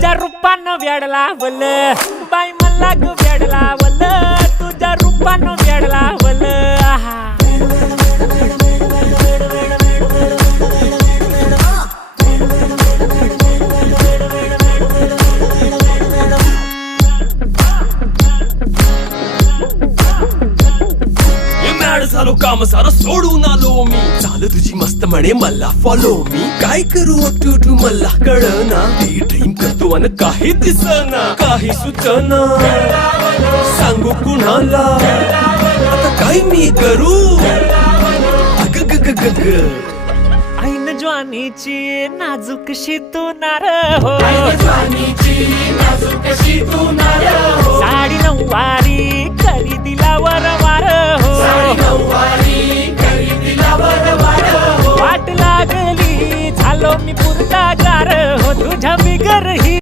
तुझ्या रूपानं वेड लावल बाई मला ग वेड लावल तुझ्या रूपानं वेड लावल आहा झालो काम सारं सोडून आलो मी चाल तुझी मस्त म्हणे मला फॉलो मी काय करू टू मला कळना ती ड्रीम करतो अन काही दिसना काही सुचना सांगू कुणाला आता काय मी करू अग ग ग ग ग ऐन ज्वानीची नाजूकशी तू नार हो साडी नऊवारी करी दिला वरवार हो वाट लागली झालो मी पुरता गार हो तुझ्या बिगर ही